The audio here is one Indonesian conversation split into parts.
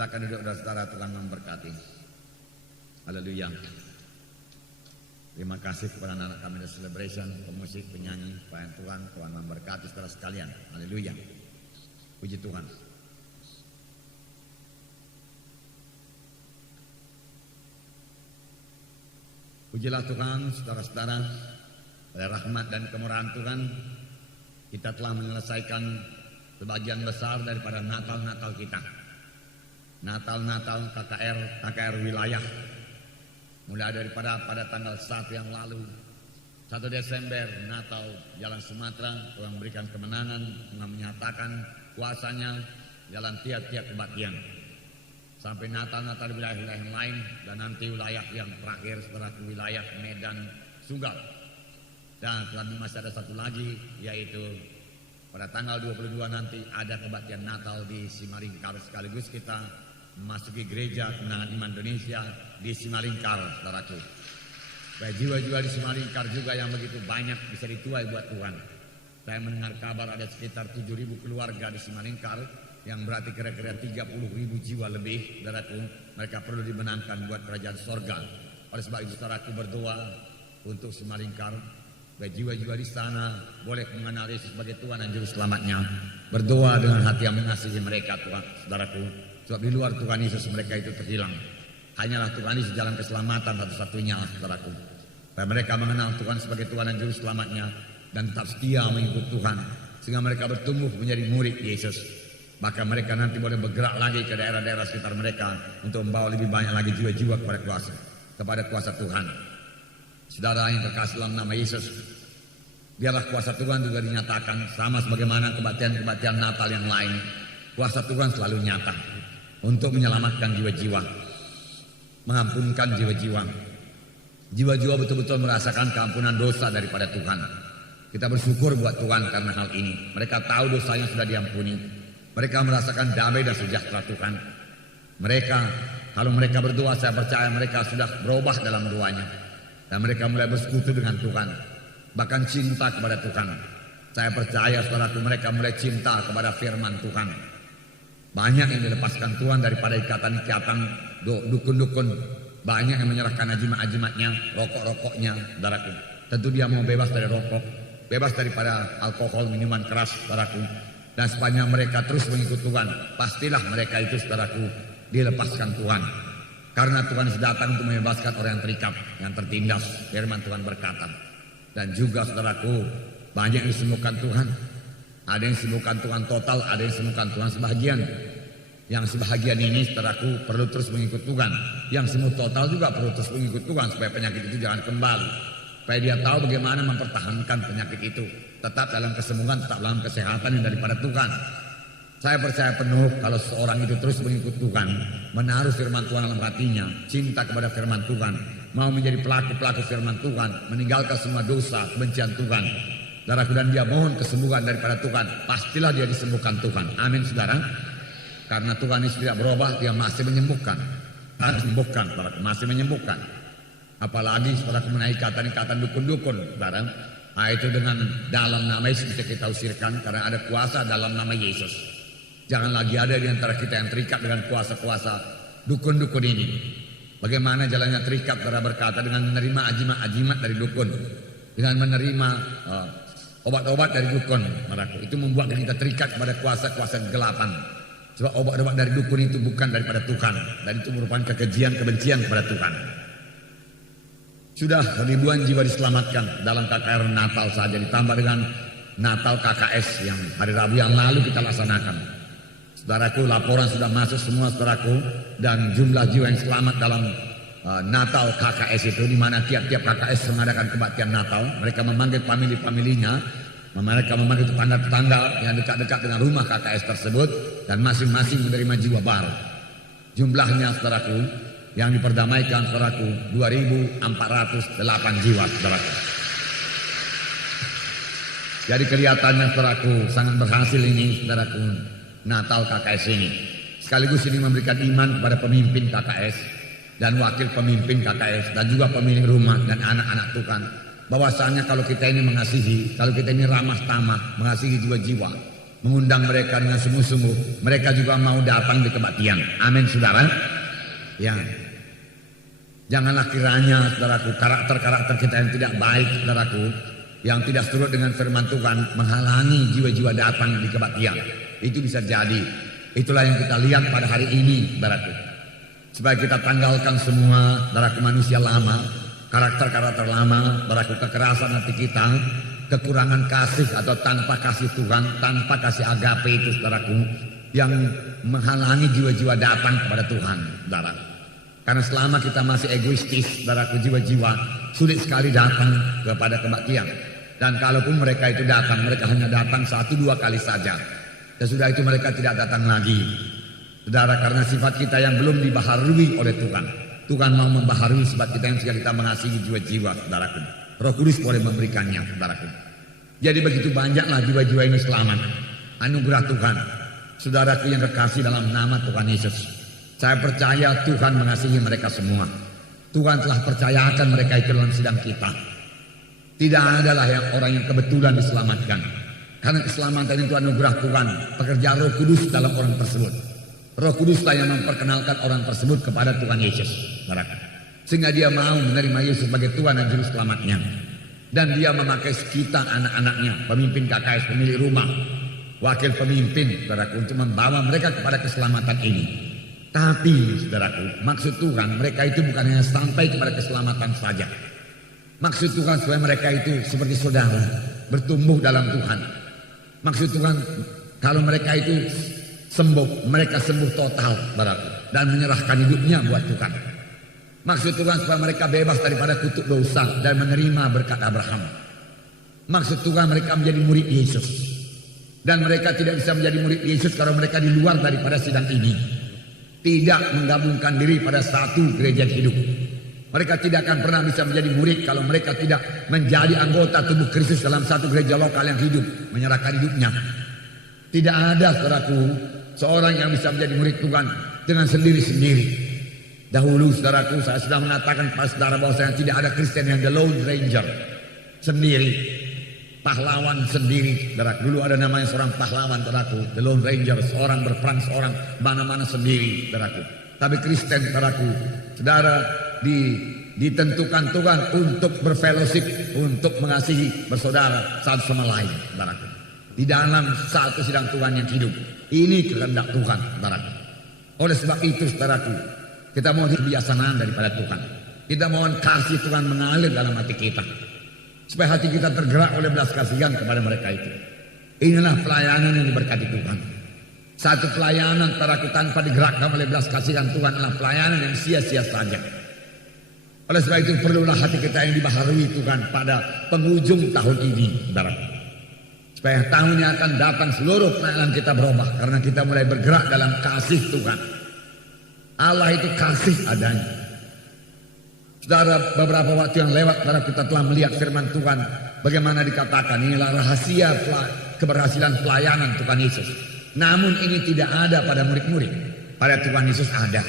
Silakan duduk saudara, Tuhan memberkati. Haleluya. Terima kasih kepada anak kami The Celebration, pemusik, penyanyi, pelayan Tuhan. Tuhan memberkati saudara sekalian. Haleluya. Puji Tuhan. Pujilah Tuhan, saudara-saudara. Pada rahmat dan kemurahan Tuhan, kita telah menyelesaikan sebagian besar daripada Natal-Natal kita. Natal-Natal KKR wilayah. Mulai daripada pada tanggal 1 yang lalu, 1 Desember, Natal Jalan Sumatera, Tuhan memberikan kemenangan, Tuhan menyatakan kuasanya jalan tiap-tiap kebaktian. Sampai Natal-Natal di wilayah-wilayah yang lain, dan nanti wilayah yang terakhir setelah wilayah Medan, Sungal. Dan kami masih ada satu lagi, yaitu pada tanggal 22 nanti ada kebaktian Natal di Simalingkar, sekaligus kita memasuki gereja kemenangan iman Indonesia di Simalingkar, saudaraku. Supaya jiwa-jiwa di Simalingkar juga yang begitu banyak bisa dituai buat Tuhan. Saya mendengar kabar ada sekitar 7.000 keluarga di Simalingkar, yang berarti kira-kira 30.000 jiwa lebih, saudaraku. Mereka perlu dimenangkan buat kerajaan sorga. Oleh sebab itu saudaraku berdoa untuk Simalingkar, supaya jiwa-jiwa di sana boleh mengenal Yesus sebagai Tuhan dan Juru Selamatnya. Berdoa dengan hati yang mengasihi mereka, Tuhan, saudaraku. Sebab di luar Tuhan Yesus mereka itu terhilang. Hanyalah Tuhan Yesus jalan keselamatan satu-satunya, saudaraku. Supaya mereka mengenal Tuhan sebagai Tuhan dan Juru Selamatnya, dan tetap setia mengikut Tuhan, sehingga mereka bertumbuh menjadi murid Yesus. Maka mereka nanti boleh bergerak lagi ke daerah-daerah sekitar mereka untuk membawa lebih banyak lagi jiwa-jiwa kepada kuasa Tuhan. Saudara yang terkasih dalam nama Yesus, biarlah kuasa Tuhan juga dinyatakan sama sebagaimana kebaktian-kebaktian Natal yang lain. Kuasa Tuhan selalu nyata untuk menyelamatkan jiwa-jiwa, mengampunkan jiwa-jiwa. Jiwa-jiwa betul-betul merasakan keampunan dosa daripada Tuhan. Kita bersyukur buat Tuhan karena hal ini. Mereka tahu dosanya sudah diampuni. Mereka merasakan damai dan sejahtera Tuhan. Mereka, kalau mereka berdoa, saya percaya mereka sudah berubah dalam doanya. Dan mereka mulai bersekutu dengan Tuhan, bahkan cinta kepada Tuhan. Saya percaya saudaraku, mereka mulai cinta kepada firman Tuhan. Banyak yang dilepaskan Tuhan daripada ikatan-ikatan dukun-dukun. Banyak yang menyerahkan ajimat-ajimatnya, rokok-rokoknya, saudaraku. Tentu dia mau bebas dari rokok, bebas daripada alkohol, minuman keras, saudaraku. Dan sepanjang mereka terus mengikut Tuhan, pastilah mereka itu, saudaraku, dilepaskan Tuhan. Karena Tuhan sudah datang untuk membebaskan orang yang terikat, yang tertindas. Firman Tuhan berkata. Dan juga saudaraku, banyak yang disembuhkan Tuhan. Ada yang disembuhkan Tuhan total, ada yang disembuhkan Tuhan sebahagian. Yang sebahagian ini saudaraku perlu terus mengikut Tuhan. Yang sembuh total juga perlu terus mengikut Tuhan, supaya penyakit itu jangan kembali. Supaya dia tahu bagaimana mempertahankan penyakit itu. Tetap dalam kesembuhan, tetap dalam kesehatan yang daripada Tuhan. Saya percaya penuh kalau seorang itu terus mengikut Tuhan, menaruh firman Tuhan dalam hatinya, cinta kepada firman Tuhan, mau menjadi pelaku-pelaku firman Tuhan, meninggalkan semua dosa, kebencian Tuhan. Saudaraku, dan dia mohon kesembuhan daripada Tuhan, pastilah dia disembuhkan Tuhan. Amin, saudara. Karena Tuhan Yesus tidak berubah, dia masih menyembuhkan. Menyembuhkan, saudaraku, masih menyembuhkan. Apalagi saudaraku menaik ikatan-ikatan dukun-dukun, saudara. Nah, itu dengan dalam nama Yesus bisa kita usirkan, karena ada kuasa dalam nama Yesus. Jangan lagi ada di antara kita yang terikat dengan kuasa-kuasa dukun-dukun ini. Bagaimana jalannya terikat, saudara berkata, dengan menerima ajimat-ajimat dari dukun, dengan menerima obat-obat dari dukun. Itu membuat kita terikat kepada kuasa-kuasa kegelapan. Sebab obat-obat dari dukun itu bukan daripada Tuhan, dan itu merupakan kekejian, kebencian kepada Tuhan. Sudah ribuan jiwa diselamatkan dalam KKR Natal saja, ditambah dengan Natal KKS yang hari Rabu yang lalu kita laksanakan. Saudaraku, laporan sudah masuk semua, saudaraku, dan jumlah jiwa yang selamat dalam Natal KKS itu, di mana tiap-tiap KKS mengadakan kebaktian Natal. Mereka memanggil famili-familinya, mereka memanggil tetangga-tetangga yang dekat-dekat dengan rumah KKS tersebut, dan masing-masing menerima jiwa baru. Jumlahnya, saudaraku, yang diperdamaikan, saudaraku, 2.408 jiwa, saudaraku. Jadi kelihatannya, saudaraku, sangat berhasil ini, saudaraku, Natal KKS ini. Sekaligus ini memberikan iman kepada pemimpin KKS dan wakil pemimpin KKS dan juga pemilik rumah dan anak-anak Tuhan, bahwasanya kalau kita ini mengasihi, kalau kita ini ramah tamah, mengasihi jiwa-jiwa, mengundang mereka dengan sungguh-sungguh. Mereka juga mau datang di kebaktian. Amin, saudara. Ya, janganlah kiranya, saudaraku, karakter-karakter kita yang tidak baik, saudaraku, yang tidak seturut dengan firman Tuhan, menghalangi jiwa-jiwa datang di kebaktian. Itu bisa jadi. Itulah yang kita lihat pada hari ini, saudaraku. Supaya kita tanggalkan semua, saudaraku, manusia lama, karakter-karakter lama, saudaraku, kekerasan hati kita, kekurangan kasih atau tanpa kasih Tuhan, tanpa kasih agape itu, saudaraku, yang menghalangi jiwa-jiwa datang kepada Tuhan, saudara. Karena selama kita masih egoistis, saudaraku, jiwa-jiwa sulit sekali datang kepada kebaktian. Dan kalaupun mereka itu datang, mereka hanya datang 1-2 kali saja. Dan sudah itu mereka tidak datang lagi, saudara, karena sifat kita yang belum dibaharui oleh Tuhan. Tuhan mau membaharui sifat kita yang sudah kita mengasihi jiwa-jiwa, saudaraku. Roh Kudus boleh memberikannya, saudaraku. Jadi begitu banyaklah jiwa-jiwa ini selamat. Anugerah Tuhan, saudaraku yang kekasih dalam nama Tuhan Yesus. Saya percaya Tuhan mengasihi mereka semua. Tuhan telah percayakan mereka itu dalam sidang kita. Tidak adalah yang orang yang kebetulan diselamatkan. Karena keselamatan itu anugerah Tuhan, pekerjaan Roh Kudus dalam orang tersebut. Roh Kuduslah yang memperkenalkan orang tersebut kepada Tuhan Yesus, saudaraku. Sehingga dia mau menerima Yesus sebagai Tuhan dan Juru Selamatnya. Dan dia memakai kita anak-anaknya, pemimpin KKS, pemilik rumah, wakil pemimpin, saudaraku, untuk membawa mereka kepada keselamatan ini. Tapi, saudaraku, maksud Tuhan mereka itu bukan hanya sampai kepada keselamatan saja. Maksud Tuhan supaya mereka itu seperti saudara, bertumbuh dalam Tuhan. Maksud Tuhan kalau mereka itu sembuh, mereka sembuh total, saudaraku, dan menyerahkan hidupnya buat Tuhan. Maksud Tuhan supaya mereka bebas daripada kutuk dosa dan menerima berkat Abraham. Maksud Tuhan mereka menjadi murid Yesus. Dan mereka tidak bisa menjadi murid Yesus kalau mereka di luar daripada sidang ini. Tidak menggabungkan diri pada satu gereja hidup. Mereka tidak akan pernah bisa menjadi murid kalau mereka tidak menjadi anggota tubuh Kristus dalam satu gereja lokal yang hidup, menyerahkan hidupnya. Tidak ada, saudaraku, seorang yang bisa menjadi murid Tuhan dengan sendiri-sendiri. Dahulu, saudaraku, saya sudah mengatakan kepada saudara bahwa saya tidak ada Kristen yang the Lone Ranger, sendiri, pahlawan sendiri, saudaraku. Dulu ada namanya seorang pahlawan, saudaraku, the Lone Ranger, seorang berperang, seorang mana-mana sendiri, saudaraku. Tapi Kristen, saudaraku, saudara ditentukan Tuhan untuk berfellowship, untuk mengasihi bersaudara satu sama lain, saudaraku. Di dalam satu sidang Tuhan yang hidup. Ini kehendak Tuhan, saudaraku. Oleh sebab itu, saudaraku, kita mohon kebiasaan daripada Tuhan. Kita mohon kasih Tuhan mengalir dalam hati kita. Supaya hati kita tergerak oleh belas kasihan kepada mereka itu. Inilah pelayanan yang diberkati Tuhan. Satu pelayanan saudaraku tanpa digerakkan oleh belas kasihan Tuhan adalah pelayanan yang sia-sia saja. Oleh sebab itu perlulah hati kita yang dibaharui Tuhan pada penghujung tahun ini, saudaraku. Supaya tahun yang akan datang seluruh pelayanan kita berubah. Karena kita mulai bergerak dalam kasih Tuhan. Allah itu kasih adanya. Saudara, beberapa waktu yang lewat, saudara, kita telah melihat firman Tuhan. Bagaimana dikatakan, inilah rahasia keberhasilan pelayanan Tuhan Yesus. Namun ini tidak ada pada murid-murid. Pada Tuhan Yesus ada.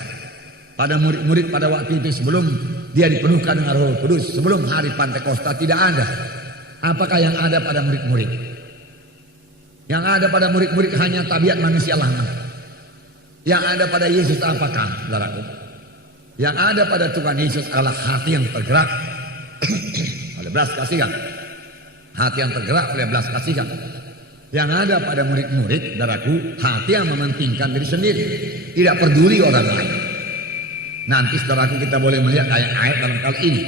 Pada murid-murid pada waktu itu sebelum dia dipenuhkan dengan Roh Kudus, sebelum hari Pantekosta tidak ada. Apakah yang ada pada murid-murid? Yang ada pada murid-murid hanya tabiat manusia lama. Yang ada pada Yesus apakah, saudaraku? Yang ada pada Tuhan Yesus adalah hati yang tergerak oleh belas kasihan. Hati yang tergerak oleh belas kasihan. Yang ada pada murid-murid, saudaraku, hati yang mementingkan diri sendiri, tidak peduli orang lain. Nanti, saudaraku, kita boleh melihat ayat-ayat dalam kali ini.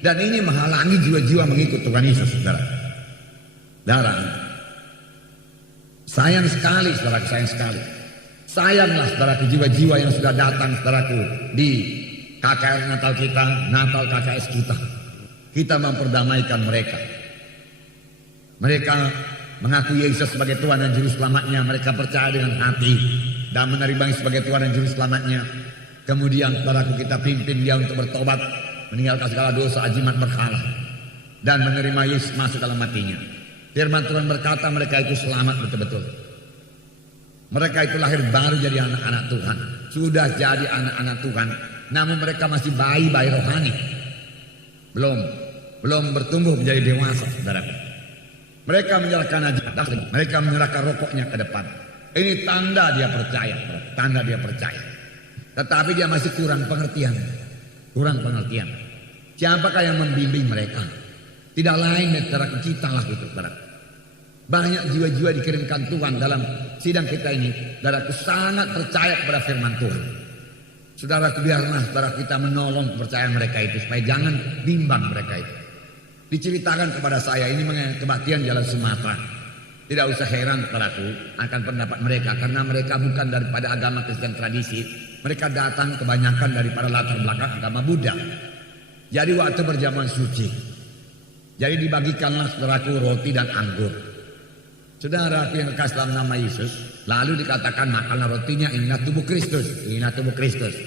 Dan ini menghalangi jiwa-jiwa mengikut Tuhan Yesus, saudara. Saudara, sayang sekali, saudaraku, sayang sekali. Sayanglah, saudaraku, jiwa-jiwa yang sudah datang, saudaraku, di KKR Natal kita, Natal KKS kita. Kita memperdamaikan mereka. Mereka mengaku Yesus sebagai Tuhan dan Juru Selamatnya. Mereka percaya dengan hati dan menerima sebagai Tuhan dan Juru Selamatnya. Kemudian, saudaraku, kita pimpin dia untuk bertobat, meninggalkan segala dosa, ajimat berhala, dan menerima Yesus masuk dalam hatinya. Firman Tuhan berkata mereka itu selamat betul-betul. Mereka itu lahir baru jadi anak-anak Tuhan. Sudah jadi anak-anak Tuhan. Namun mereka masih bayi-bayi rohani. Belum bertumbuh menjadi dewasa, saudaraku. Mereka menyerahkan ajaran, mereka menyerahkan rokoknya ke depan. Ini tanda dia percaya, tanda dia percaya. Tetapi dia masih kurang pengertian. Kurang pengertian. Siapakah yang membimbing mereka? Tidak lain antara kita lah itu, saudara. Banyak jiwa-jiwa dikirimkan Tuhan dalam sidang kita ini. Saudaraku sangat percaya kepada firman Tuhan. Saudaraku, biarlah saudara kita menolong kepercayaan mereka itu supaya jangan bimbang mereka itu. Diceritakan kepada saya ini mengenai kebaktian Jalan Sumatera. Tidak usah heran saudaraku akan pendapat mereka, karena mereka bukan daripada agama Kristen tradisi. Mereka datang kebanyakan daripada latar belakang agama Buddha. Jadi waktu berjamuan suci, jadi dibagikanlah saudaraku roti dan anggur. Saudara yang kekasih dalam nama Yesus, lalu dikatakan makanlah rotinya, inilah tubuh Kristus, inilah tubuh Kristus,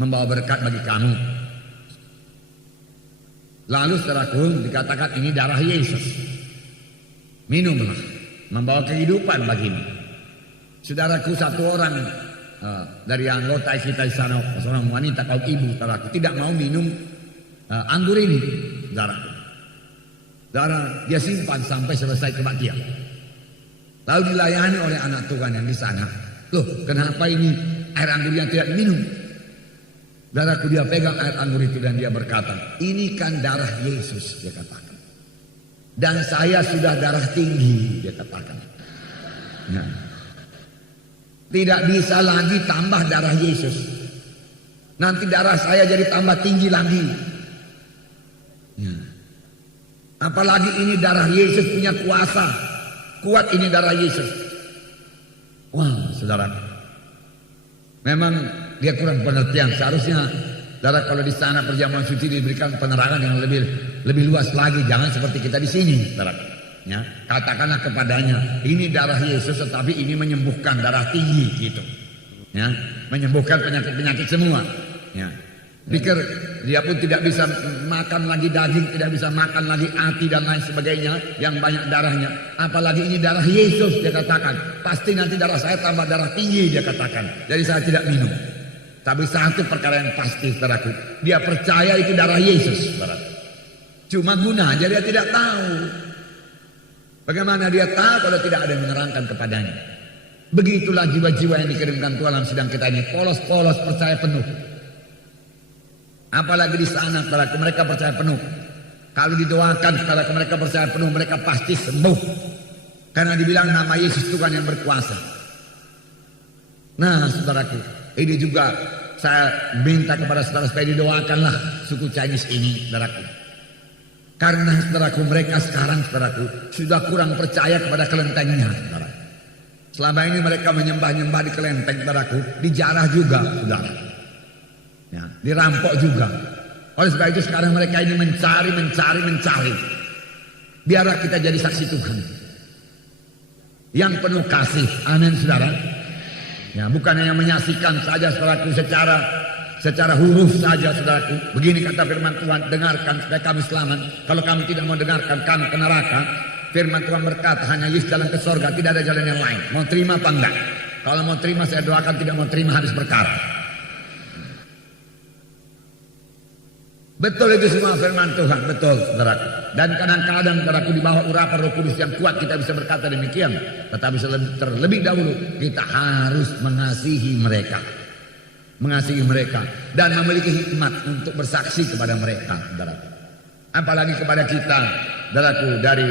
membawa berkat bagi kamu. Lalu saudaraku dikatakan ini darah Yesus, minumlah, membawa kehidupan bagimu. Saudaraku, satu orang dari anggota kita di sana, seorang wanita kaum ibu, saudaraku tidak mau minum anggur ini, saudaraku. Saudara, dia simpan sampai selesai kebaktian. Lalu dilayani oleh anak Tuhan yang di sana. Loh, kenapa ini air anggur yang tidak minum? Saudaraku, dia pegang air anggur itu dan dia berkata, ini kan darah Yesus, dia katakan. Dan saya sudah darah tinggi, dia katakan. Nah, tidak bisa lagi tambah darah Yesus. Nanti darah saya jadi tambah tinggi lagi. Nah, apalagi ini darah Yesus punya kuasa. Kuat ini darah Yesus. Wah, saudara, memang dia kurang pengertian. Seharusnya saudara kalau di sana perjamuan suci diberikan penerangan yang lebih luas lagi. Jangan seperti kita di sini, saudara. Ya, katakanlah kepadanya, ini darah Yesus, tetapi ini menyembuhkan darah tinggi, gitu. Ya, menyembuhkan penyakit-penyakit semua. Ya. Pikir dia pun tidak bisa makan lagi daging, tidak bisa makan lagi hati dan lain sebagainya yang banyak darahnya. Apalagi ini darah Yesus, dia katakan. Pasti nanti darah saya tambah darah tinggi, dia katakan. Jadi saya tidak minum. Tapi satu perkara yang pasti, saudaraku, dia percaya itu darah Yesus, saudara. Cuma guna aja dia tidak tahu. Bagaimana dia tahu kalau tidak ada yang menerangkan kepadanya? Begitulah jiwa-jiwa yang dikirimkan Tuhan dalam sidang kita ini, polos-polos percaya penuh. Apalagi di sana, saudaraku, mereka percaya penuh. Kalau didoakan, saudaraku, mereka percaya penuh, mereka pasti sembuh. Karena dibilang nama Yesus Tuhan yang berkuasa. Nah, saudaraku, ini juga saya minta kepada saudara supaya didoakanlah suku Chinese ini, saudaraku. Karena saudaraku, mereka sekarang, saudaraku, sudah kurang percaya kepada kelentengnya, saudara. Selama ini mereka menyembah-nyembah di kelenteng, saudaraku, dijarah juga, saudara. Ya, dirampok juga. Oleh sebab itu sekarang mereka ini mencari. Biarlah kita jadi saksi Tuhan yang penuh kasih. Amin, saudara. Ya, bukan hanya menyaksikan saja, saudaraku, secara huruf saja, saudaraku. Begini kata firman Tuhan, dengarkan supaya kami selamat. Kalau kami tidak mau dengarkan, kami ke neraka. Firman Tuhan berkata, hanya Yesus jalan ke sorga, tidak ada jalan yang lain. Mau terima apa enggak? Kalau mau terima saya doakan, tidak mau terima habis berkara. Betul itu semua firman Tuhan, betul, saudaraku. Dan kadang-kadang, saudaraku, di bawah urapan Roh Kudus yang kuat kita bisa berkata demikian. Tetapi terlebih dahulu kita harus mengasihi mereka. Mengasihi mereka dan memiliki hikmat untuk bersaksi kepada mereka, saudaraku. Apalagi kepada kita, saudaraku, dari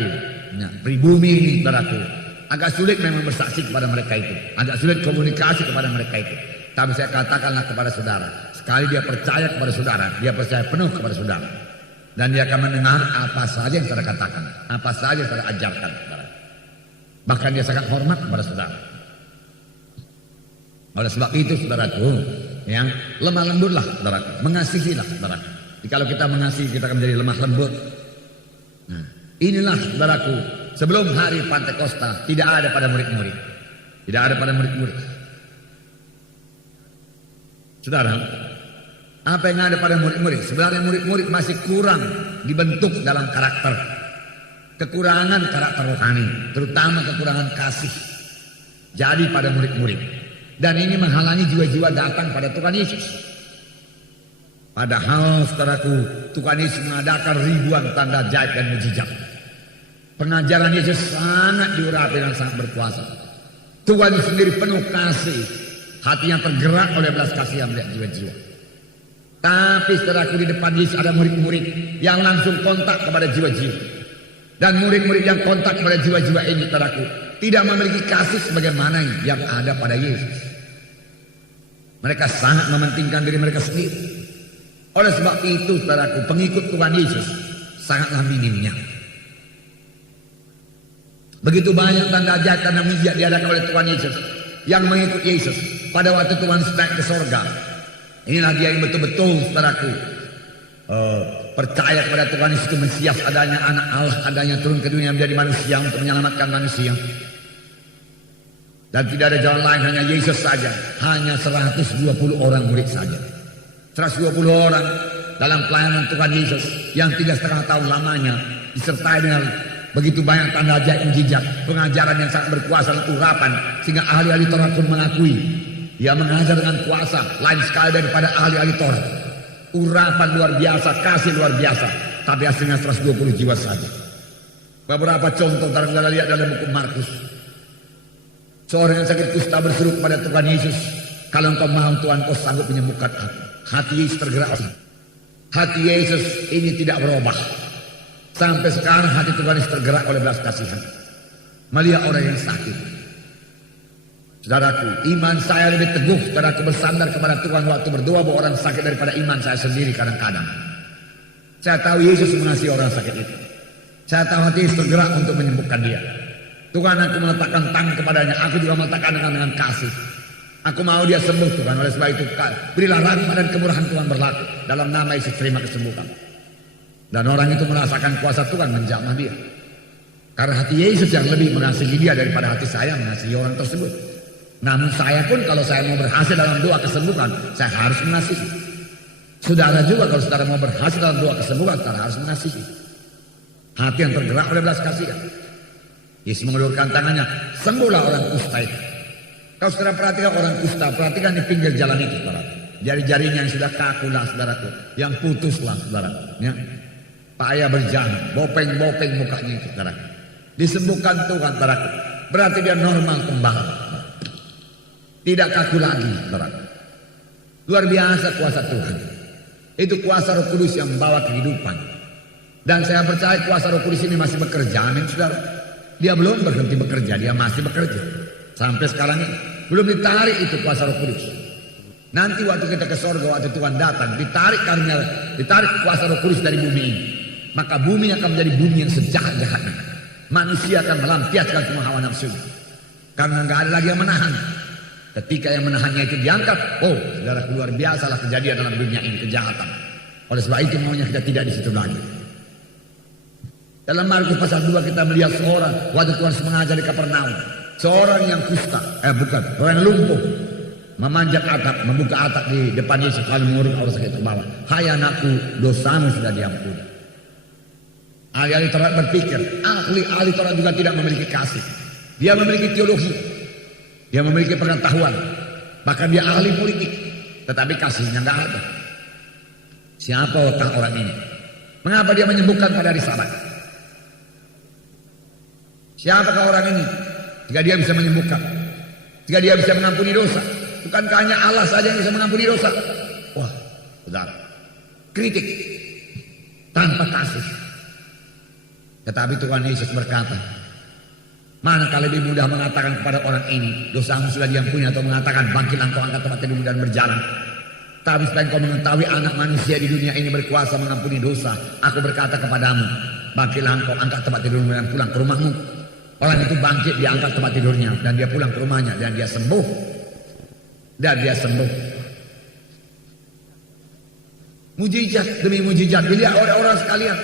pribumi ini, saudaraku. Agak sulit memang bersaksi kepada mereka itu. Agak sulit komunikasi kepada mereka itu. Tapi saya katakanlah kepada saudara, sekali dia percaya kepada saudara, dia percaya penuh kepada saudara. Dan dia akan mendengar apa saja yang saudara katakan, apa saja yang saudara ajarkan saudara. Bahkan dia sangat hormat kepada saudara. Oleh sebab itu, saudaraku, yang lemah lembutlah, saudaraku, mengasihilah, saudaraku. Jadi kalau kita mengasihi, kita akan menjadi lemah lembut. Nah, inilah, saudaraku, sebelum hari Pantekosta tidak ada pada murid-murid. Tidak ada pada murid-murid. Saudara, apa yang ada pada murid-murid? Sebenarnya murid-murid masih kurang dibentuk dalam karakter. Kekurangan karakter rohani, terutama kekurangan kasih. Jadi pada murid-murid. Dan ini menghalangi jiwa-jiwa datang pada Tuhan Yesus. Padahal, saudaraku, Tuhan Yesus mengadakan ribuan tanda ajaib dan mujizat. Pengajaran Yesus sangat diurapi dan sangat berkuasa. Tuhan sendiri penuh kasih, hatinya tergerak oleh belas kasihan melihat jiwa-jiwa. Tapi saudaraku, di depan Yesus ada murid-murid yang langsung kontak kepada jiwa-jiwa. Dan murid-murid yang kontak kepada jiwa-jiwa ini, saudaraku, tidak memiliki kasih sebagaimana yang ada pada Yesus. Mereka sangat mementingkan diri mereka sendiri. Oleh sebab itu, saudaraku, pengikut Tuhan Yesus sangatlah minimnya. Begitu banyak tanda ajaib, tanda mujizat diadakan oleh Tuhan Yesus yang mengikut Yesus pada waktu Tuhan naik ke sorga. Inilah dia yang betul-betul, saudaraku, percaya kepada Tuhan Yesus itu Mesias, adanya anak Allah, adanya turun ke dunia menjadi manusia untuk menyelamatkan manusia. Dan tidak ada jalan lain, hanya Yesus saja. Hanya 120 orang murid saja. 120 orang dalam pelayanan Tuhan Yesus yang 3,5 tahun lamanya disertai dengan begitu banyak tanda ajaib mujizat, pengajaran yang sangat berkuasa dan urapan, sehingga ahli-ahli Taurat pun mengakui dia mengajar dengan kuasa lain sekali daripada ahli-ahli Taurat. Urapan luar biasa, kasih luar biasa, tapi hasilnya 120 jiwa saja. Beberapa contoh kita lihat dalam buku Markus. Seorang yang sakit kusta berseru kepada Tuhan Yesus, kalau engkau mau Tuhan, kau sanggup menyembuhkan aku. Hati Yesus tergerak. Hati Yesus ini tidak berubah. Sampai sekarang hati Tuhan Yesus tergerak oleh belas kasihan melihat orang yang sakit. Saudaraku, iman saya lebih teguh, saudaraku, bersandar kepada Tuhan waktu berdoa bahwa orang sakit daripada iman saya sendiri kadang-kadang. Saya tahu Yesus mengasihi orang sakit itu. Saya tahu hati Yesus tergerak untuk menyembuhkan dia. Tuhan, aku meletakkan tangan kepadanya, aku juga meletakkan dengan kasih. Aku mau dia sembuh, Tuhan. Oleh sebab itu, berilah rahmat dan kemurahan Tuhan berlaku. Dalam nama Yesus terima kesembuhan. Dan orang itu merasakan kuasa Tuhan menjamah dia. Karena hati Yesus yang lebih mengasihi dia daripada hati saya mengasihi orang tersebut. Namun saya pun kalau saya mau berhasil dalam doa kesembuhan, saya harus mengasihi. Saudara juga kalau saudara mau berhasil dalam doa kesembuhan, saudara harus mengasihi. Hati yang tergerak oleh belas kasihan. Yesus mengulurkan tangannya, sembuhlah orang kusta itu. Kalau saudara perhatikan orang kusta, perhatikan di pinggir jalan itu, saudara. Jari-jarinya yang sudah kaku lah, saudaraku, yang putuslah, saudara. Ya. Payah berjalan, bopeng-bopeng mukanya itu, saudara. Disembuhkan Tuhan, saudaraku. Berarti dia normal kembali. Tidak kaku lagi, saudara. Luar biasa kuasa Tuhan. Itu kuasa Roh Kudus yang membawa kehidupan. Dan saya percaya kuasa Roh Kudus ini masih bekerja, amin, saudara. Dia belum berhenti bekerja, dia masih bekerja. Sampai sekarang ini belum ditarik itu kuasa Roh Kudus. Nanti waktu kita ke sorga, waktu Tuhan datang, ditarik kuasa Roh Kudus dari bumi ini. Maka bumi akan menjadi bumi yang sejahat-jahatnya. Manusia akan melampiaskan semua hawa nafsu. Karena nggak ada lagi yang menahan. Ketika yang menahannya itu diangkat, oh, saudara, luar biasalah kejadian dalam dunia ini, kejahatan. Oleh sebab itu maunya kita tidak di situ lagi. Dalam Markus pasal 2 kita melihat seorang waktu Tuhan mengajar di Kapernaum, seorang yang kusta, orang yang lumpuh, memanjat atap, membuka atap di depan Yesus lalu mengurung orang sakit ke bawah. Hai anakku, dosamu sudah diampuni. Ahli-ahli Taurat berpikir, ahli Taurat juga tidak memiliki kasih. Dia memiliki teologi, dia memiliki pengetahuan, bahkan dia ahli politik, tetapi kasihnya nggak ada. Siapa otak orang ini? Mengapa dia menyembuhkan pada hari Sabat? Siapakah orang ini? Jika dia bisa menyembuhkan, jika dia bisa mengampuni dosa, bukankah hanya Allah saja yang bisa mengampuni dosa? Wah, saudara, kritik tanpa kasih. Tetapi Tuhan Yesus berkata, manakala lebih mudah mengatakan kepada orang ini, dosamu sudah diampuni, atau mengatakan, bangkitlah engkau, angkat tempat tidurmu dan berjalan. Tapi setelah engkau mengetahui anak manusia di dunia ini berkuasa mengampuni dosa, aku berkata kepadamu, bangkitlah engkau, angkat tempat tidurmu dan pulang ke rumahmu. Orang itu bangkit, dia angkat tempat tidurnya dan dia pulang ke rumahnya dan dia sembuh. Dan dia sembuh. Mujizat demi mujizat dilihat oleh orang sekalian.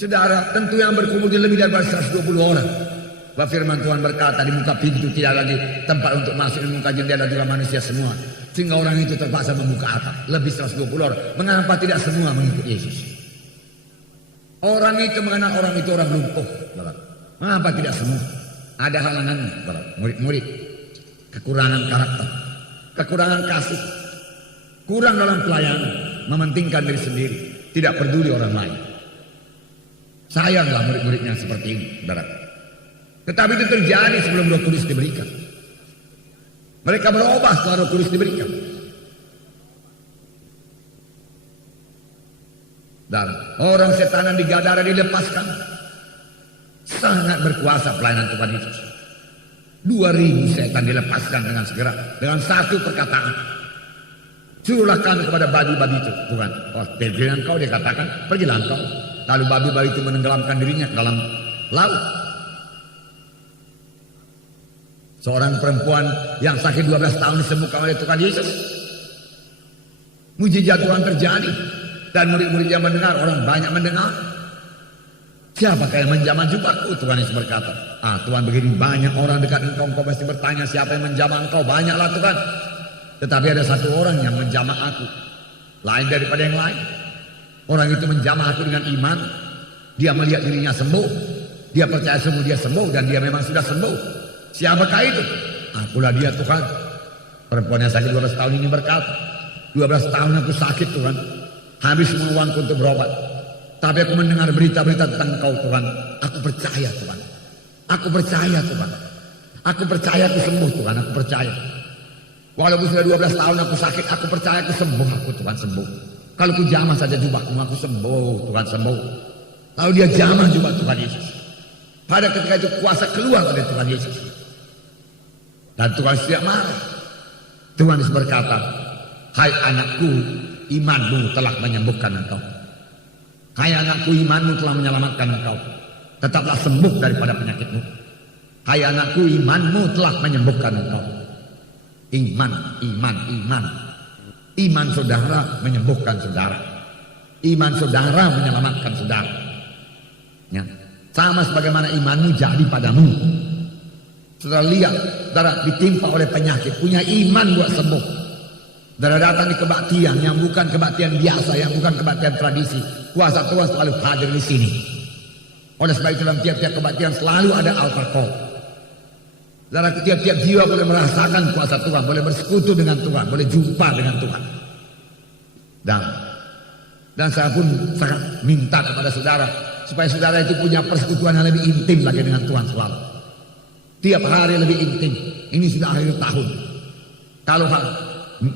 Saudara, tentu yang berkumpul di lebih dari 120 orang. Bahwa firman Tuhan berkata, di muka pintu tidak lagi tempat untuk masuk, di muka jendela juga manusia semua. Sehingga orang itu terpaksa membuka atap. Lebih 120 orang. Mengapa tidak semua mengikut Yesus? Orang itu mengenal orang itu orang lumpuh. Mengapa tidak semua? Ada halangannya, murid-murid. Kekurangan karakter, kekurangan kasih, kurang dalam pelayanan, mementingkan diri sendiri, tidak peduli orang lain. Sayanglah murid-muridnya seperti ini, saudara. Tetapi itu terjadi sebelum Roh Kudus diberikan. Mereka berubah setelah Roh Kudus diberikan. Dan orang setanan di Gadara dilepaskan. Sangat berkuasa pelayanan Tuhan Yesus. 2000 setan dilepaskan dengan segera. Dengan satu perkataan. Suruhlah kami kepada babi-babi itu. Tuhan, oh, pergilah engkau, dia katakan, pergilah engkau. Lalu babi-babi itu menenggelamkan dirinya ke dalam laut. Seorang perempuan yang sakit 12 tahun disembuhkan oleh Tuhan Yesus. Mujizat Tuhan terjadi. Dan murid-murid yang mendengar, orang banyak mendengar. Siapakah yang menjamah jubahku? Tuhan Yesus berkata, Tuhan, begini banyak orang dekat engkau, engkau pasti bertanya siapa yang menjamah engkau. Banyaklah Tuhan. Tetapi ada satu orang yang menjamah aku, lain daripada yang lain. Orang itu menjamah aku dengan iman. Dia melihat dirinya sembuh. Dia percaya sembuh, dia sembuh, dan dia memang sudah sembuh. Siapakah itu? Akulah dia, Tuhan. Perempuan yang sakit 12 tahun ini berkata, 12 tahun aku sakit, Tuhan. Habis semua uangku untuk berobat. Tapi aku mendengar berita-berita tentang Engkau, Tuhan. Aku percaya, Tuhan. Aku percaya, Tuhan. Aku percaya aku sembuh, Tuhan. Aku percaya. Walaupun sudah 12 tahun aku sakit, aku percaya aku sembuh. Aku, Tuhan, sembuh. Kalau ku jamah saja jubahmu, aku sembuh, Tuhan, sembuh. Lalu dia jamah jubah Tuhan Yesus. Pada ketika itu kuasa keluar dari Tuhan Yesus. Dan Tuhan tidak marah. Tuhan Yesus berkata, hai anakku, imanmu telah menyembuhkan engkau. Hai anakku, imanmu telah menyelamatkan engkau. Tetaplah sembuh daripada penyakitmu. Hai anakku, imanmu telah menyembuhkan engkau. Iman, iman, iman. Iman saudara menyembuhkan saudara. Iman saudara menyelamatkan saudara. Ya. Sama sebagaimana imanmu jadi padamu. Saudara lihat, saudara ditimpa oleh penyakit, punya iman buat sembuh. Saudara datang di kebaktian yang bukan kebaktian biasa, yang bukan kebaktian tradisi. Kuasa Tuhan selalu hadir di sini. Oleh sebab itu dalam tiap-tiap kebaktian selalu ada altar call. Saudara, tiap-tiap jiwa boleh merasakan kuasa Tuhan, boleh bersekutu dengan Tuhan, boleh jumpa dengan Tuhan. Dan saya pun sangat minta kepada saudara supaya saudara itu punya persekutuan yang lebih intim lagi dengan Tuhan selalu. Tiap hari lebih intim. Ini sudah akhir tahun. Kalau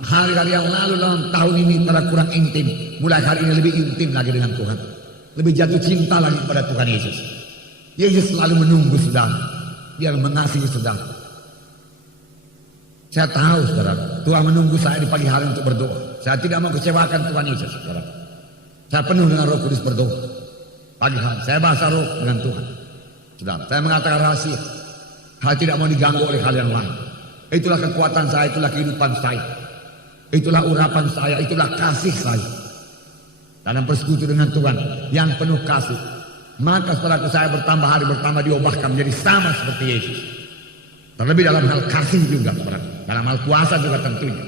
hari-hari yang lalu dalam tahun ini pada kurang intim, mulai hari ini lebih intim lagi dengan Tuhan. Lebih jatuh cinta lagi kepada Tuhan Yesus. Yesus selalu menunggu saudara. Dia mengasihi saudara. Saya tahu saudara, Tuhan menunggu saya di pagi hari untuk berdoa. Saya tidak mau kecewakan Tuhan Yesus saudara. Saya penuh dengan Roh Kudus berdoa. Pagi hari saya bahasa roh dengan Tuhan. Saudara, saya mengatakan rahasia. Saya tidak mau diganggu oleh hal yang lain. Itulah kekuatan saya, itulah kehidupan saya. Itulah urapan saya, itulah kasih saya. Dalam persekutu dengan Tuhan yang penuh kasih, maka saudaraku saya bertambah hari bertambah diubahkan menjadi sama seperti Yesus. Terlebih dalam hal kasih juga, saudara. Dalam hal kuasa juga tentunya.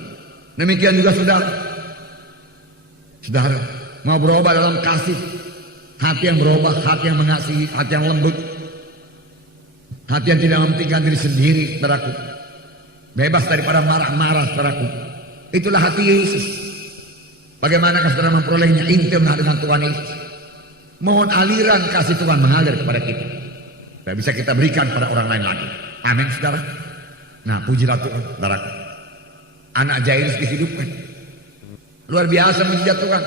Demikian juga saudara. Saudara mau berubah dalam kasih, hati yang berubah, hati yang mengasihi, hati yang lembut, hati yang tidak mementingkan diri sendiri, saudaraku. Bebas daripada marah-marah, saudaraku. Itulah hati Yesus. Bagaimanakah saudara memperolehnya? Intimlah dengan Tuhan Yesus. Mohon aliran kasih Tuhan mengalir kepada kita. Dan bisa kita berikan pada orang lain lagi. Amin saudara. Nah pujilah Tuhan saudaraku. Anak Jairus dihidupkan. Luar biasa mujizat Tuhan.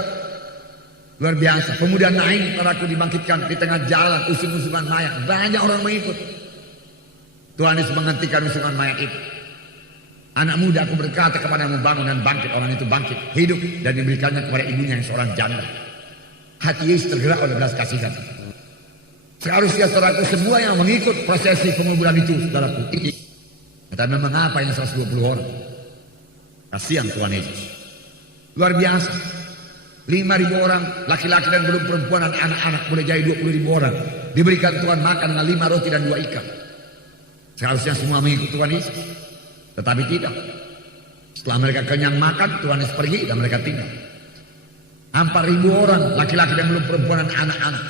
Luar biasa. Pemuda Nain saudaraku dibangkitkan di tengah jalan. Usung-usungan mayat. Banyak orang mengikut. Tuhan Yesus menghentikan usungan mayat itu. Anak muda, aku berkata kepadamu, bangun dan bangkit. Orang itu bangkit, hidup, dan diberikannya kepada ibunya yang seorang janda. Hati Yesus tergerak oleh belas kasihan. Seharusnya saudaraku semua yang mengikut prosesi penguburan itu, saudaraku. Tetapi mengapa ini 120 orang? Kasihan Tuhan Yesus. Luar biasa. 5.000 orang, laki-laki dan belum perempuan dan anak-anak, boleh jadi 20.000 orang. Diberikan Tuhan makan dengan 5 roti dan 2 ikan. Seharusnya semua mengikut Tuhan Yesus. Tetapi tidak. Setelah mereka kenyang makan, Tuhan Yesus pergi dan mereka tinggal. 4.000 orang, laki-laki dan belum perempuan dan anak-anak,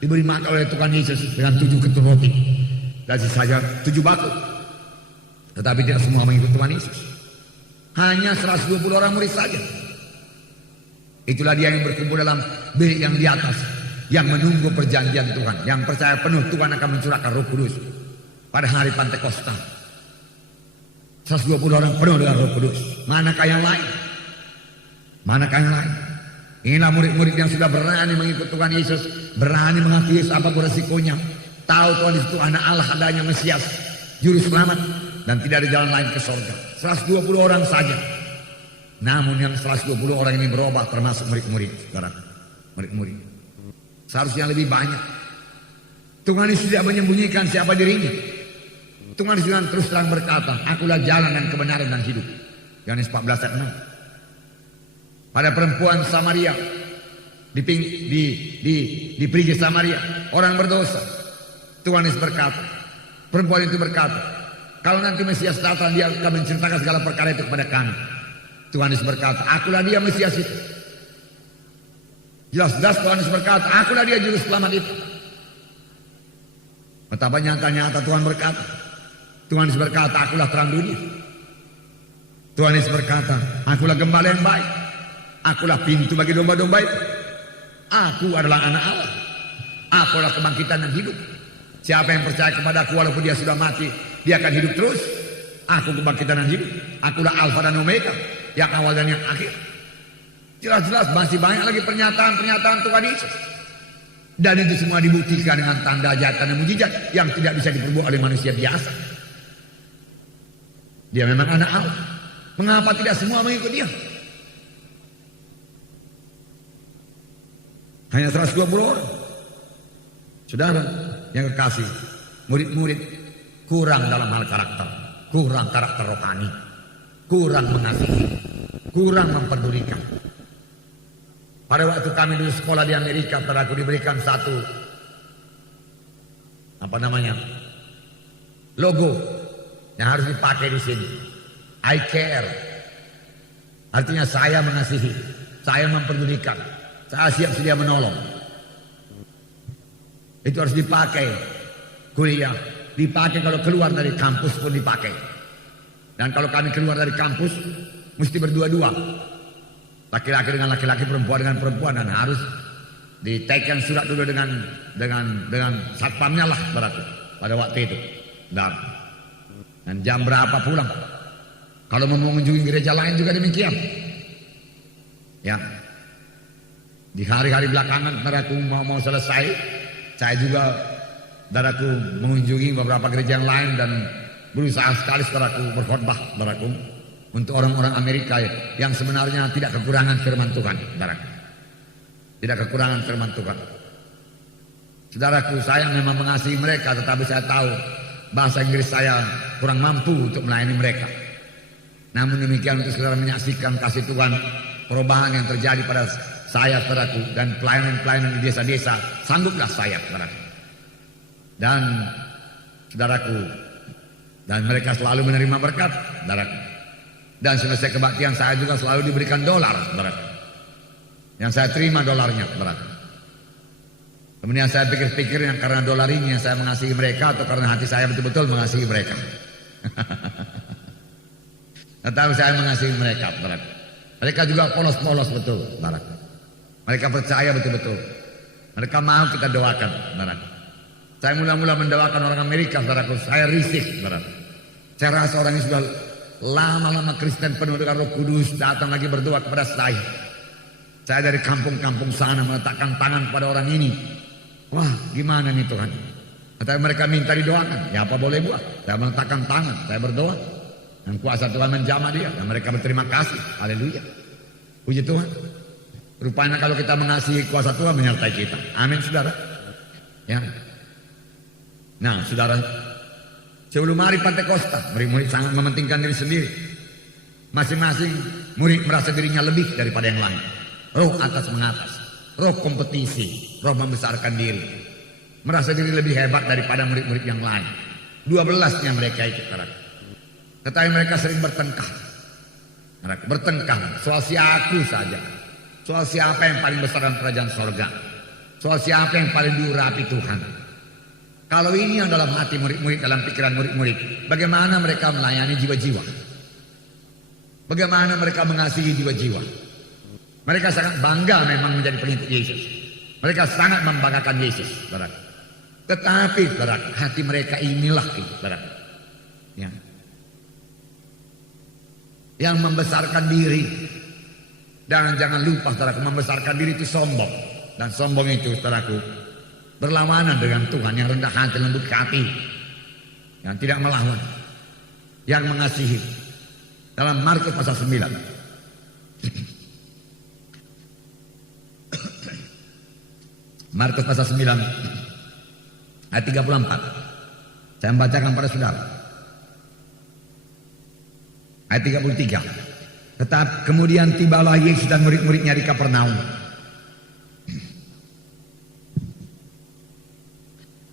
diberi makan oleh Tuhan Yesus dengan 7 ketur roti dan sisanya 7 batu. Tetapi tidak semua mengikut Tuhan Yesus. Hanya 120 orang murid saja. Itulah dia yang berkumpul dalam bilik yang di atas, yang menunggu perjanjian Tuhan, yang percaya penuh Tuhan akan mencurahkan Roh Kudus pada hari Pantekosta. 120 orang penuh dengan Roh Kudus. Manakah yang lain? Manakah yang lain? Inilah murid-murid yang sudah berani mengikut Tuhan Yesus, berani mengakui Yesus apapun resikonya, tahu Tuhan itu anak Allah, adanya Mesias, juru selamat, dan tidak ada jalan lain ke surga. 120 orang saja. Namun yang 120 orang ini berubah, termasuk murid-murid, saudara. Murid-murid. Seharusnya lebih banyak. Tuhan Yesus tidak menyembunyikan siapa dirinya. Tuhan Yesus terus terang berkata, akulah jalan dan kebenaran dan hidup. Yohanes 14 ayat 6. Pada perempuan Samaria di perigi Samaria, orang berdosa, Tuhan Yesus berkata, perempuan itu berkata, kalau nanti Mesias datang, dia akan menceritakan segala perkara itu kepada kami. Tuhan Yesus berkata, akulah dia Mesias itu. Jelas-jelas Tuhan Yesus berkata, akulah dia juru selamat itu. Betapa nyata-nyata Tuhan berkata. Tuhan Yesus berkata, akulah terang dunia. Tuhan Yesus berkata, akulah gembala yang baik. Akulah pintu bagi domba-domba itu. Aku adalah anak Allah. Aku adalah kebangkitan dan hidup. Siapa yang percaya kepada aku walaupun dia sudah mati, dia akan hidup terus. Aku kebangkitan dan hidup. Akulah Alfa dan Omega, yang awal dan yang akhir. Jelas-jelas masih banyak lagi pernyataan-pernyataan Tuhan Yesus. Dan itu semua dibuktikan dengan tanda ajaiban dan mujizat yang tidak bisa diperbuat oleh manusia biasa. Dia memang anak Allah. Mengapa tidak semua mengikut dia? Hanya 120 orang. Saudara yang kekasih, murid-murid kurang dalam hal karakter, kurang karakter rohani, kurang mengasihi, kurang memperdulikan. Pada waktu kami dulu sekolah di Amerika, pada aku diberikan satu logo yang harus dipakai di sini. I care. Artinya saya mengasihi, saya memperdulikan, saya siap sedia menolong. Itu harus dipakai kuliah, dipakai kalau keluar dari kampus pun dipakai. Dan kalau kami keluar dari kampus mesti berdua-dua, laki-laki dengan laki-laki, perempuan dengan perempuan, dan harus ditekan surat dulu dengan satpamnya lah berarti pada waktu itu. Dan jam berapa pulang? Kalau mau mengunjungi gereja lain juga demikian. Ya, di hari-hari belakangan saudaraku mau selesai, saya juga saudaraku mengunjungi beberapa gereja yang lain dan berusaha sekali saudaraku berkhotbah saudaraku untuk orang-orang Amerika yang sebenarnya tidak kekurangan firman Tuhan, saudaraku. Tidak kekurangan firman Tuhan. Saudaraku, saya memang mengasihi mereka, tetapi saya tahu bahasa Inggris saya kurang mampu untuk melayani mereka. Namun demikian, untuk saudara menyaksikan kasih Tuhan, perubahan yang terjadi pada saya, saudaraku, dan pelayanan-pelayanan di desa-desa, sangguplah saya, saudaraku. Dan saudaraku, dan mereka selalu menerima berkat, saudaraku. Dan selesai kebaktian saya juga selalu diberikan dolar, saudaraku. Yang saya terima dolarnya, saudaraku. Kemudian saya pikir-pikir yang karena dolar ini yang saya mengasihi mereka, atau karena hati saya betul-betul mengasihi mereka. Tetapi saya mengasihi mereka, saudaraku. Mereka juga polos-polos betul, saudaraku. Mereka percaya betul-betul. Mereka mau kita doakan, saudaraku. Saya mula-mula mendoakan orang Amerika, saudaraku. Saya risih, saudaraku. Saya rasa orang ini sudah lama-lama Kristen penuh dengan Roh Kudus datang lagi berdoa kepada saya. Saya dari kampung-kampung sana meletakkan tangan pada orang ini. Wah, gimana nih Tuhan? Tetapi mereka minta didoakan. Ya apa boleh buat? Saya meletakkan tangan, saya berdoa. Dan kuasa Tuhan menjamah dia. Dan mereka berterima kasih. Haleluya. Puji Tuhan. Rupanya kalau kita mengasihi, kuasa Tuhan menyertai kita. Amin, saudara. Ya. Nah, saudara, sebelum hari Pantekosta, murid-murid sangat mementingkan diri sendiri. Masing-masing murid merasa dirinya lebih daripada yang lain. Roh atas mengatas, roh kompetisi, roh membesarkan diri. Merasa diri lebih hebat daripada murid-murid yang lain. 12-nya mereka itu, saudara. Tetapi mereka sering bertengkar. Mereka bertengkar soal siapa saja. Soal siapa yang paling besar dalam kerajaan sorga. Soal siapa yang paling diurapi Tuhan. Kalau ini yang dalam hati murid-murid, dalam pikiran murid-murid, bagaimana mereka melayani jiwa-jiwa? Bagaimana mereka mengasihi jiwa-jiwa? Mereka sangat bangga memang menjadi pengikut Yesus. Mereka sangat membanggakan Yesus, saudara. Tetapi saudara, hati mereka inilah saudara, ya, yang membesarkan diri. Dan jangan lupa saudaraku, membesarkan diri itu sombong. Dan sombong itu saudaraku berlawanan dengan Tuhan yang rendah hati, lembut hati, yang tidak melawan, yang mengasihi. Dalam Markus pasal 9 Markus pasal 9 ayat 34. Saya membacakan pada saudara. Ayat 33. Tetapi kemudian tibalah Yesus dan murid-muridnya di Kapernaum.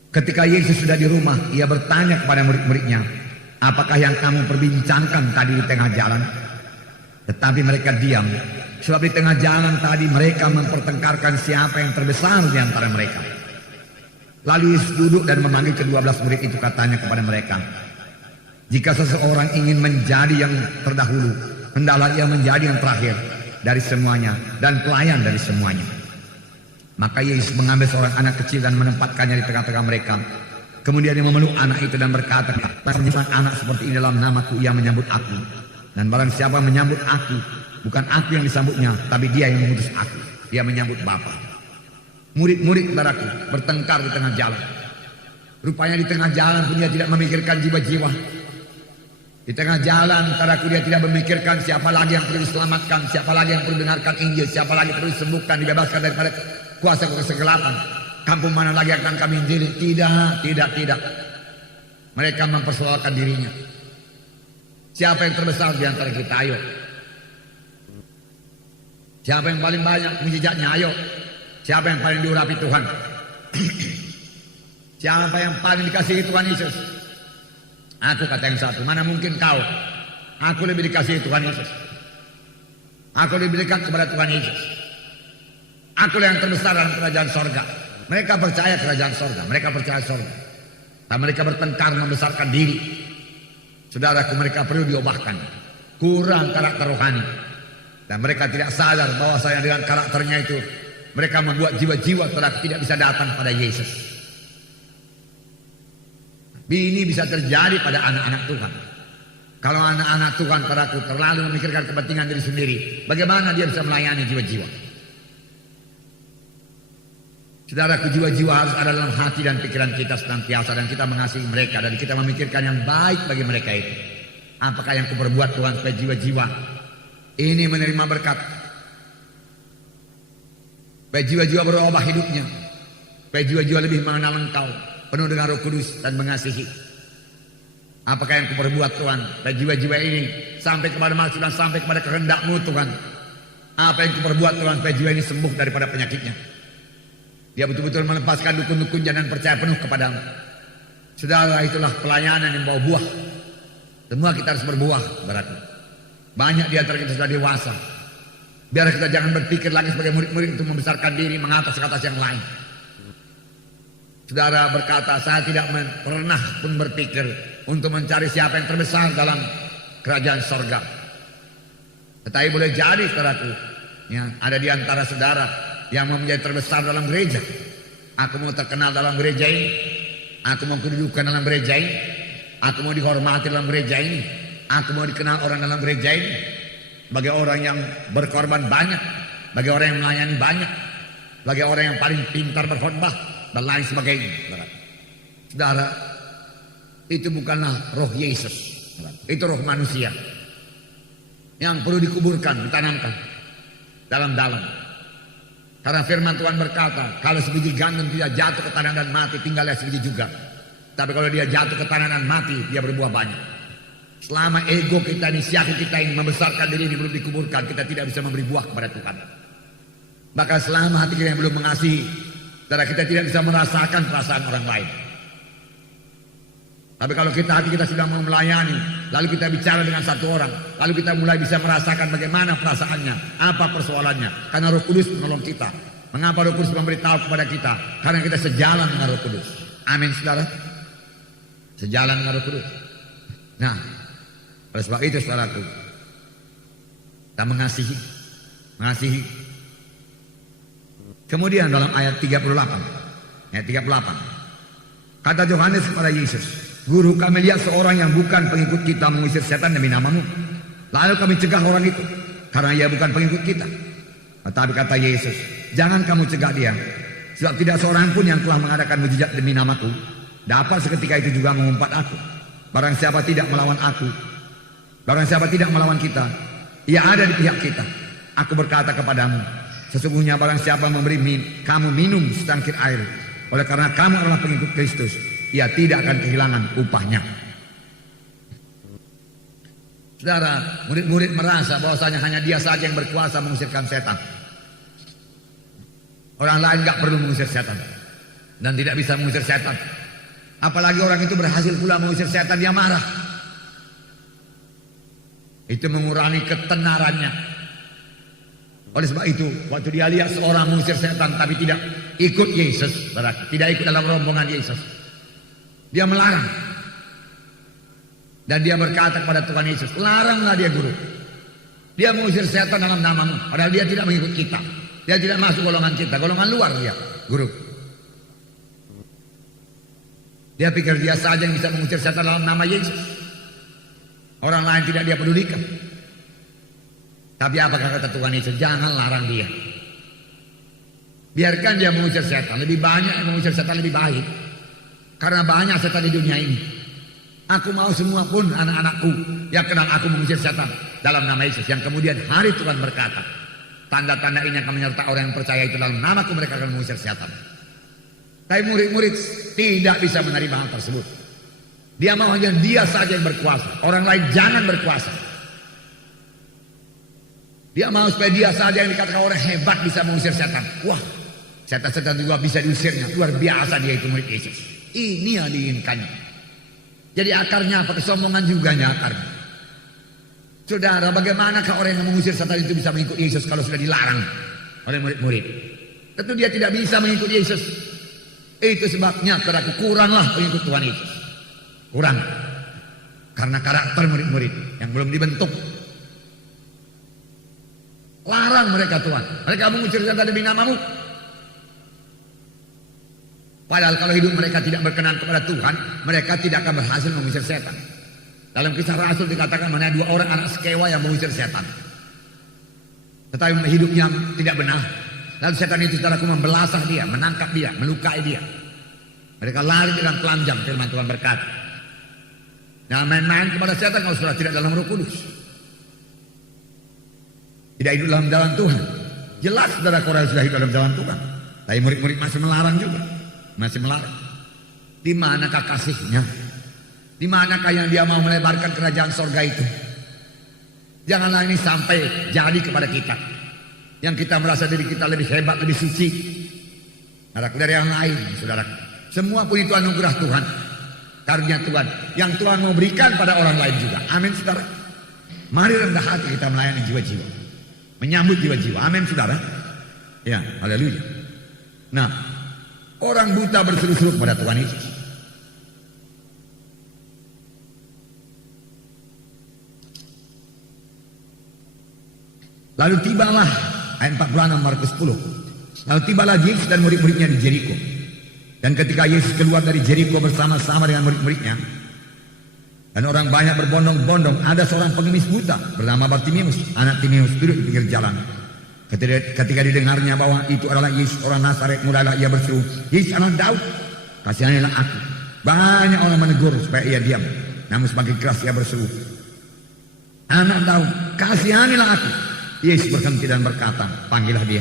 Ketika Yesus sudah di rumah, ia bertanya kepada murid-muridnya, apakah yang kamu perbincangkan tadi di tengah jalan? Tetapi mereka diam, sebab di tengah jalan tadi mereka mempertengkarkan siapa yang terbesar di antara mereka. Lalu Yesus duduk dan memanggil ke-12 murid itu, katanya kepada mereka, jika seseorang ingin menjadi yang terdahulu, hendaklah ia menjadi yang terakhir dari semuanya dan pelayan dari semuanya. Maka Yesus mengambil seorang anak kecil dan menempatkannya di tengah-tengah mereka. Kemudian dia memeluk anak itu dan berkata, menyambut anak seperti ini dalam namaku, ia menyambut aku. Dan barang siapa menyambut aku, bukan aku yang disambutnya, tapi dia yang mengutus aku. Dia menyambut Bapa. Murid-murid saudaraku bertengkar di tengah jalan. Rupanya di tengah jalan pun dia tidak memikirkan jiwa-jiwa. Di tengah jalan saudaraku dia tidak memikirkan siapa lagi yang perlu diselamatkan, siapa lagi yang perlu dengarkan Injil, siapa lagi perlu disembuhkan, dibebaskan daripada kuasa kegelapan. Kampung mana lagi akan kami injili? Tidak. Mereka mempersoalkan dirinya. Siapa yang terbesar di antara kita? Ayo. Siapa yang paling banyak mujizatnya? Ayo. Siapa yang paling diurapi Tuhan? Siapa yang paling dikasihi Tuhan Yesus? Aku, kata yang satu. Mana mungkin kau? Aku lebih dikasihi Tuhan Yesus. Aku lebih dekat kepada Tuhan Yesus. Aku yang terbesar dalam kerajaan sorga. Mereka percaya kerajaan sorga. Mereka percaya sorga. Dan mereka bertengkar membesarkan diri. Saudaraku, mereka perlu diubahkan. Kurang karakter rohani. Dan mereka tidak sadar bahwa saya dengan karakternya itu, mereka membuat jiwa-jiwa tidak bisa datang pada Yesus. Ini bisa terjadi pada anak-anak Tuhan. Kalau anak-anak Tuhan padaku terlalu memikirkan kepentingan diri sendiri, bagaimana dia bisa melayani jiwa-jiwa? Saudaraku, jiwa-jiwa harus ada dalam hati dan pikiran kita senantiasa, dan kita mengasihi mereka, dan kita memikirkan yang baik bagi mereka itu. Apakah yang kuperbuat Tuhan supaya jiwa-jiwa ini menerima berkat, supaya jiwa-jiwa berubah hidupnya, supaya jiwa-jiwa lebih mengenal Engkau, penuh dengan Roh Kudus dan mengasihi. Apakah yang kuperbuat Tuhan supaya jiwa-jiwa ini sampai kepada maksud dan sampai kepada kehendak-Mu Tuhan? Apa yang kuperbuat Tuhan supaya jiwa ini sembuh daripada penyakitnya? Dia betul-betul melepaskan dukun-dukunnya dan percaya penuh kepadamu. Saudara, itulah pelayanan yang bawa buah. Semua kita harus berbuah, berarti. Banyak di antara kita sudah dewasa. Biar kita jangan berpikir lagi sebagai murid-murid untuk membesarkan diri mengatas-atas yang lain. Saudara berkata, saya tidak pernah pun berpikir untuk mencari siapa yang terbesar dalam kerajaan sorga. Tetapi boleh jadi, saudaraku, ya, ada di antara saudara yang mau menjadi terbesar dalam gereja. Aku mau terkenal dalam gereja ini. Aku mau kedudukan dalam gereja ini. Aku mau dihormati dalam gereja ini. Aku mau dikenal orang dalam gereja ini. Bagi orang yang berkorban banyak. Bagi orang yang melayani banyak. Bagi orang yang paling pintar berkhotbah. Dan lain sebagainya. Saudara, itu bukanlah roh Yesus. Itu roh manusia. Yang perlu dikuburkan, ditanamkan. Dalam-dalam. Karena firman Tuhan berkata, kalau sebiji gandum tidak jatuh ke tanah dan mati, tinggalnya sebiji juga. Tapi kalau dia jatuh ke tanah dan mati, dia berbuah banyak. Selama ego kita ini, siaku kita ini membesarkan diri ini belum dikuburkan, kita tidak bisa memberi buah kepada Tuhan. Maka selama hati kita yang belum mengasihi, karena kita tidak bisa merasakan perasaan orang lain. Tapi kalau hati kita sudah mau melayani, lalu kita bicara dengan satu orang, lalu kita mulai bisa merasakan bagaimana perasaannya, apa persoalannya. Karena Roh Kudus menolong kita. Mengapa Roh Kudus memberitahu kepada kita? Karena kita sejalan dengan Roh Kudus. Amin, saudara. Sejalan dengan Roh Kudus. Nah, oleh sebab itu, saudaraku, kita mengasihi. Kemudian dalam ayat 38, kata Yohanes kepada Yesus, Guru, kami lihat seorang yang bukan pengikut kita mengusir setan demi namamu. Lalu kami cegah orang itu, karena ia bukan pengikut kita. Tetapi kata Yesus, jangan kamu cegah dia, sebab tidak seorang pun yang telah mengadakan mujizat demi namaku dapat seketika itu juga mengumpat aku. Barang siapa tidak melawan aku, barang siapa tidak melawan kita, ia ada di pihak kita. Aku berkata kepadamu, sesungguhnya barang siapa memberi kamu minum secangkir air, oleh karena kamu adalah pengikut Kristus, ia tidak akan kehilangan upahnya. Saudara, murid-murid merasa bahwasanya hanya dia saja yang berkuasa mengusirkan setan. Orang lain gak perlu mengusir setan dan tidak bisa mengusir setan. Apalagi orang itu berhasil pula mengusir setan, dia marah. Itu mengurangi ketenarannya. Oleh sebab itu, waktu dia lihat seorang mengusir setan tapi tidak ikut Yesus, tidak ikut dalam rombongan Yesus, dia melarang. Dan dia berkata kepada Tuhan Yesus, laranglah dia, Guru. Dia mengusir setan dalam namamu, padahal dia tidak mengikut kita. Dia tidak masuk golongan kita, golongan luar dia, Guru. Dia pikir dia saja yang bisa mengusir setan dalam nama Yesus. Orang lain tidak dia pedulikan. Tapi apakah kata Tuhan Yesus? Jangan larang dia. Biarkan dia mengusir setan. Lebih banyak yang mengusir setan lebih baik. Karena banyak setan di dunia ini. Aku mau semua pun anak-anakku yang kenal aku mengusir setan dalam nama Yesus. Yang kemudian hari Tuhan berkata, tanda-tanda ini akan menyertai orang yang percaya itu, dalam namaku mereka akan mengusir setan. Tapi murid-murid tidak bisa menerima hal tersebut. Dia mau hanya dia saja yang berkuasa, orang lain jangan berkuasa. Dia mau supaya dia saja yang dikatakan orang hebat bisa mengusir setan. Wah, setan-setan juga bisa diusirnya, luar biasa dia itu murid Yesus. Ini yang diinginkannya. Jadi akarnya apa? Kesombongan juga akarnya. Saudara, bagaimanakah orang yang mengusir setan itu bisa mengikut Yesus kalau sudah dilarang oleh murid-murid? Tentu dia tidak bisa mengikut Yesus. Itu sebabnya saudaraku, kuranglah pengikut Tuhan Yesus. Kurang. Karena karakter murid-murid yang belum dibentuk. Larang mereka Tuhan. Mereka mengusir setan demi namamu. Padahal kalau hidup mereka tidak berkenan kepada Tuhan, mereka tidak akan berhasil mengusir setan. Dalam Kisah Rasul dikatakan mana 2 orang anak sekewa yang mengusir setan. Tetapi hidupnya tidak benar. Lalu setan itu saudaraku membelasah dia, menangkap dia, melukai dia. Mereka lari dengan telanjang, firman Tuhan berkata. Jangan main-main kepada setan kalau sudah tidak dalam Roh Kudus. Tidak hidup dalam jalan Tuhan. Jelas saudara orang sudah hidup dalam jalan Tuhan. Tapi murid-murid masih melarang juga. Masih melarang. Di manakah kasihnya? Di manakah yang dia mau melebarkan kerajaan sorga itu? Janganlah ini sampai jadi kepada kita. Yang kita merasa diri kita lebih hebat, lebih suci. Dari yang lain, saudara. Semua pun itu anugerah Tuhan. Karunia Tuhan. Yang Tuhan mau berikan pada orang lain juga. Amin, saudara. Mari rendah hati kita melayani jiwa-jiwa. Menyambut jiwa-jiwa. Amin, saudara. Ya, haleluya. Nah, orang buta berseru-seru kepada Tuhan Yesus. Lalu tibalah, ayat 46 Markus 10. Lalu tibalah Yesus dan murid-muridnya di Jeriko. Dan ketika Yesus keluar dari Jeriko bersama-sama dengan murid-muridnya, dan orang banyak berbondong-bondong, ada seorang pengemis buta bernama Bartimeus, anak Timeus, duduk di pinggir jalan. Ketika didengarnya bahwa itu adalah Yesus orang Nazaret, mulailah ia berseru, Yesus anak Daud, kasihanilah aku. Banyak orang menegur supaya ia diam, namun semakin keras ia berseru, anak Daud, kasihanilah aku. Yesus berhenti dan berkata, panggillah dia.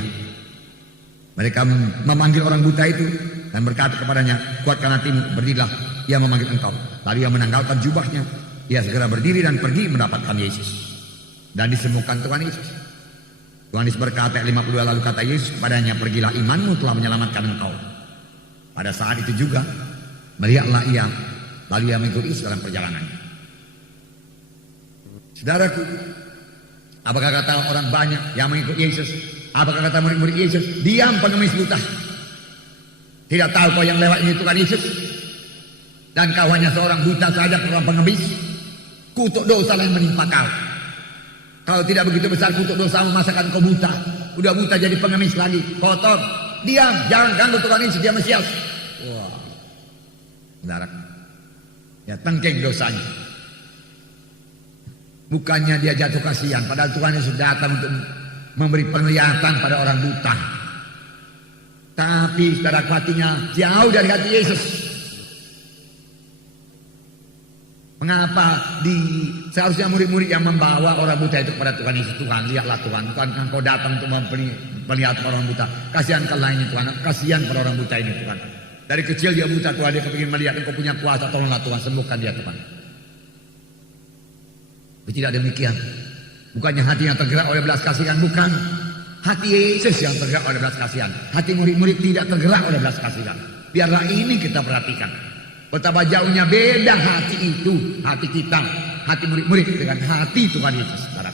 Mereka memanggil orang buta itu dan berkata kepadanya, kuatkan hatimu, berdirilah, ia memanggil engkau. Lalu ia menanggalkan jubahnya, ia segera berdiri dan pergi mendapatkan Yesus. Dan disembuhkan Tuhan Yesus. Tuhan Yesus berkata 52, lalu kata Yesus kepadanya, pergilah, imanmu telah menyelamatkan engkau. Pada saat itu juga melihatlah ia, lalu ia mengikuti Yesus dalam perjalanannya. Saudaraku, apakah kata orang banyak yang mengikut Yesus? Apakah kata murid-murid Yesus? Diam pengemis buta. Tidak tahu kau yang lewat ini Tuhan Yesus? Dan kau hanya seorang buta saja, seorang pengemis. Kutuk dosa yang menimpa kau. Kalau tidak begitu besar kutuk dosamu, masakan kau buta? Udah buta jadi pengemis lagi, kotor. diam, jangan ganggu Tuhan Yesus, dia Mesias. Wah, saudara, ya tengking dosanya. Bukannya dia jatuh kasihan, padahal Tuhan Yesus datang untuk memberi penglihatan pada orang buta. Tapi saudara, hatinya jauh dari hati Yesus. Mengapa seharusnya murid-murid yang membawa orang buta itu kepada Tuhan Yesus? Tuhan, lihatlah Tuhan, bukan Engkau datang untuk melihat orang buta. Kasihankanlah ini Tuhan, kasihan pada orang buta ini Tuhan. Dari kecil dia buta Tuhan, dia kepingin melihat Engkau punya kuasa, tolonglah Tuhan, sembuhkan dia Tuhan. Tapi tidak demikian. Bukannya hatinya tergerak oleh belas kasihan, bukan. Hati Yesus yang tergerak oleh belas kasihan. Hati murid-murid tidak tergerak oleh belas kasihan. Biarlah ini kita perhatikan. Betapa jauhnya beda hati itu, hati kita, hati murid-murid dengan hati Tuhan Yesus. Saudara.